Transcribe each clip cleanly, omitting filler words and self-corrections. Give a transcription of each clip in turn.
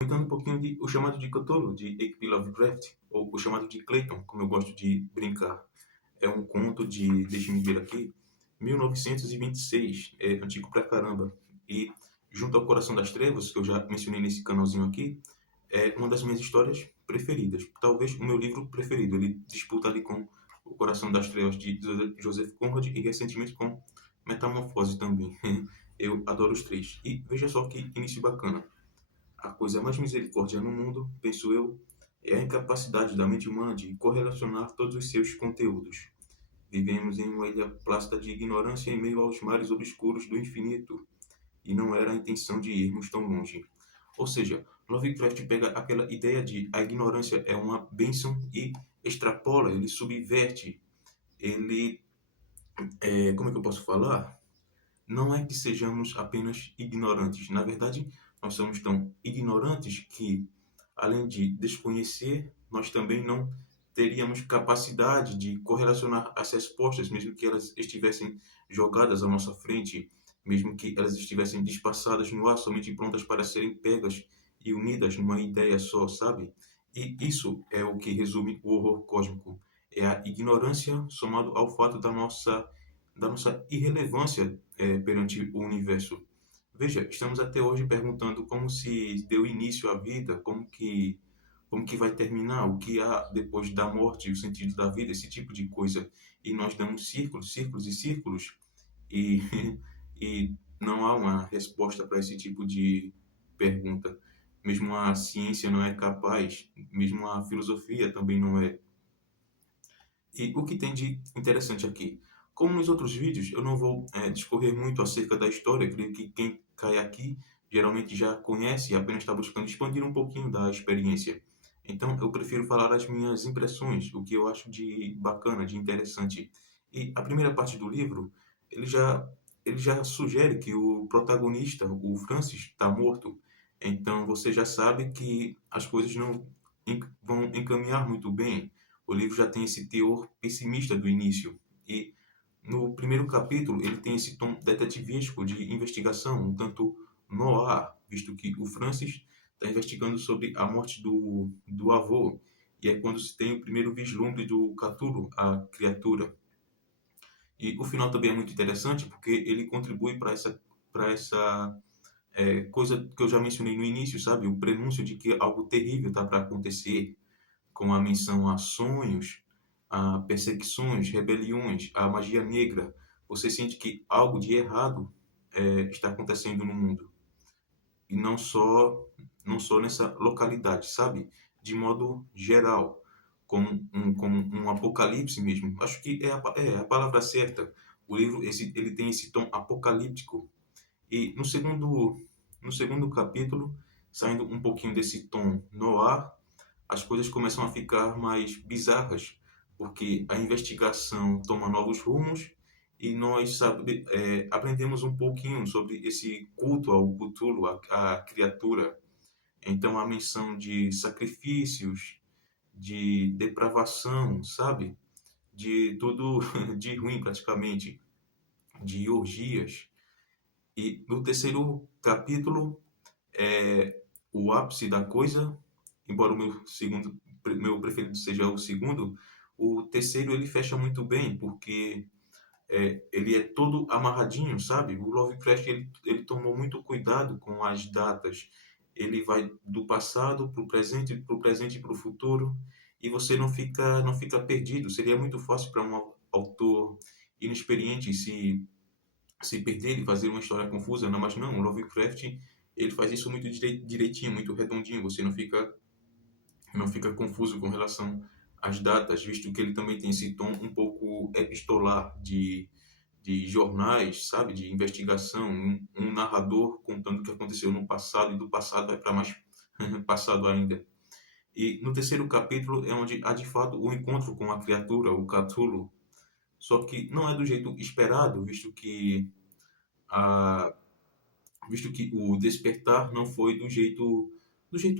Comentando um pouquinho de O Chamado de Cthulhu, de H.P. Lovecraft, ou O Chamado de Clayton, como eu gosto de brincar. É um conto de, deixa-me ver aqui, 1926, antigo pra caramba. E junto ao Coração das Trevas, que eu já mencionei nesse canalzinho aqui, é uma das minhas histórias preferidas. Talvez o meu livro preferido. Ele disputa ali com O Coração das Trevas de Joseph Conrad e recentemente com Metamorfose também. Eu adoro os três. E veja só que início bacana. A coisa mais misericórdia no mundo, penso eu, é a incapacidade da mente humana de correlacionar todos os seus conteúdos. Vivemos em uma ilha plácida de ignorância em meio aos mares obscuros do infinito, e não era a intenção de irmos tão longe. Ou seja, Lovecraft pega aquela ideia de a ignorância é uma bênção e extrapola, ele subverte, ele, como é que eu posso falar? Não é que sejamos apenas ignorantes. Na verdade, nós somos tão ignorantes que, além de desconhecer, nós também não teríamos capacidade de correlacionar as respostas, mesmo que elas estivessem jogadas à nossa frente, mesmo que elas estivessem dispersadas no ar, somente prontas para serem pegas e unidas numa ideia só, sabe? E isso é o que resume o horror cósmico. É a ignorância somado ao fato da nossa irrelevância perante o universo. Veja, estamos até hoje perguntando como se deu início à vida, como que vai terminar, o que há depois da morte, o sentido da vida, esse tipo de coisa. E nós damos círculos, círculos e círculos, e, e não há uma resposta para esse tipo de pergunta. Mesmo a ciência não é capaz, mesmo a filosofia também não é. E o que tem de interessante aqui? Como nos outros vídeos, eu não vou discorrer muito acerca da história, creio que quem cai aqui geralmente já conhece e apenas está buscando expandir um pouquinho da experiência. Então, eu prefiro falar as minhas impressões, o que eu acho de bacana, de interessante. E a primeira parte do livro, ele já, ele já sugere que o protagonista, o Francis, está morto. Então, você já sabe que as coisas não vão encaminhar muito bem. O livro já tem esse teor pessimista do início. E no primeiro capítulo ele tem esse tom detetivesco de investigação, um tanto noir, visto que o Francis está investigando sobre a morte do avô. E é quando se tem o primeiro vislumbre do Cthulhu, a criatura. E o final também é muito interessante porque ele contribui para essa coisa que eu já mencionei no início, sabe? O prenúncio de que algo terrível está para acontecer, com a menção a sonhos, a perseguições, rebeliões, a magia negra. Você sente que algo de errado está acontecendo no mundo. E não só nessa localidade, sabe? De modo geral, como um apocalipse mesmo. Acho que é a palavra certa. O livro ele tem esse tom apocalíptico. E no segundo capítulo, saindo um pouquinho desse tom noir, as coisas começam a ficar mais bizarras, porque a investigação toma novos rumos e nós aprendemos um pouquinho sobre esse culto ao Cthulhu, a criatura. Então, a menção de sacrifícios, de depravação, sabe? De tudo de ruim, praticamente, de orgias. E no terceiro capítulo, o ápice da coisa, embora meu preferido seja o segundo, o terceiro ele fecha muito bem, porque ele é todo amarradinho, sabe? O Lovecraft ele tomou muito cuidado com as datas. Ele vai do passado para o presente e para o futuro, e você não fica perdido. Seria muito fácil para um autor inexperiente se perder e fazer uma história confusa, não, mas não, o Lovecraft ele faz isso muito direitinho, muito redondinho, você não fica confuso com relação às datas, visto que ele também tem esse tom um pouco epistolar de jornais, sabe, de investigação, um narrador contando o que aconteceu no passado e do passado vai para mais passado ainda. E no terceiro capítulo é onde há de fato o encontro com a criatura, o Cthulhu, só que não é do jeito esperado, a, visto que o despertar não foi do jeito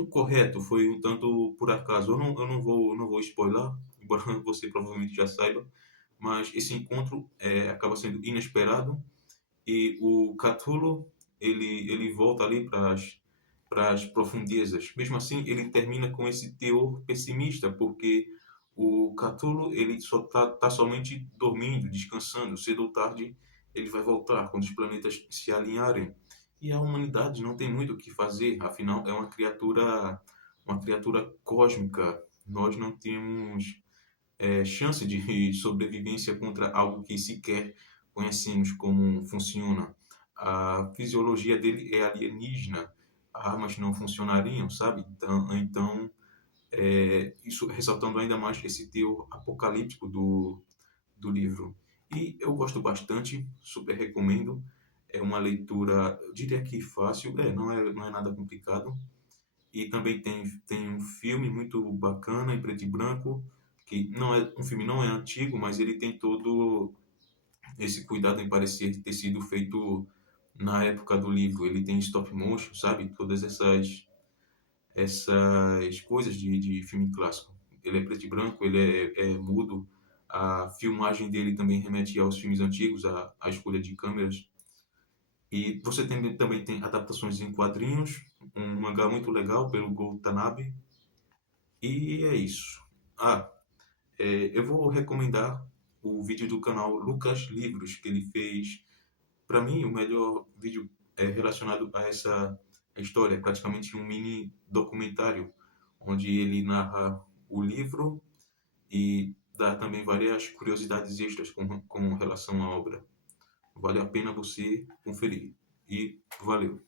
correto, foi um tanto por acaso. Eu não vou spoiler, embora você provavelmente já saiba, mas esse encontro acaba sendo inesperado e o Cthulhu ele volta ali para para as profundezas. Mesmo assim, ele termina com esse teor pessimista, porque o Cthulhu ele só tá somente dormindo, descansando. Cedo ou tarde ele vai voltar quando os planetas se alinharem. E a humanidade não tem muito o que fazer, afinal é uma criatura cósmica. Nós não temos chance de sobrevivência contra algo que sequer conhecemos como funciona. A fisiologia dele é alienígena, armas não funcionariam, sabe? Então isso ressaltando ainda mais esse teor apocalíptico do livro. E eu gosto bastante, super recomendo. É uma leitura, eu diria que fácil, não é nada complicado. E também tem um filme muito bacana em preto e branco, que não é um filme não é antigo, mas ele tem todo esse cuidado em parecer ter sido feito na época do livro. Ele tem stop motion, sabe? Todas essas coisas de filme clássico. Ele é preto e branco, ele é mudo. A filmagem dele também remete aos filmes antigos, a escolha de câmeras. E você também tem adaptações em quadrinhos, um mangá muito legal pelo Go Tanabe. E é isso. Ah, eu vou recomendar o vídeo do canal Lucas Livros, que ele fez, para mim, o melhor vídeo relacionado a essa história, praticamente um mini documentário, onde ele narra o livro e dá também várias curiosidades extras com relação à obra. Vale a pena você conferir. E valeu!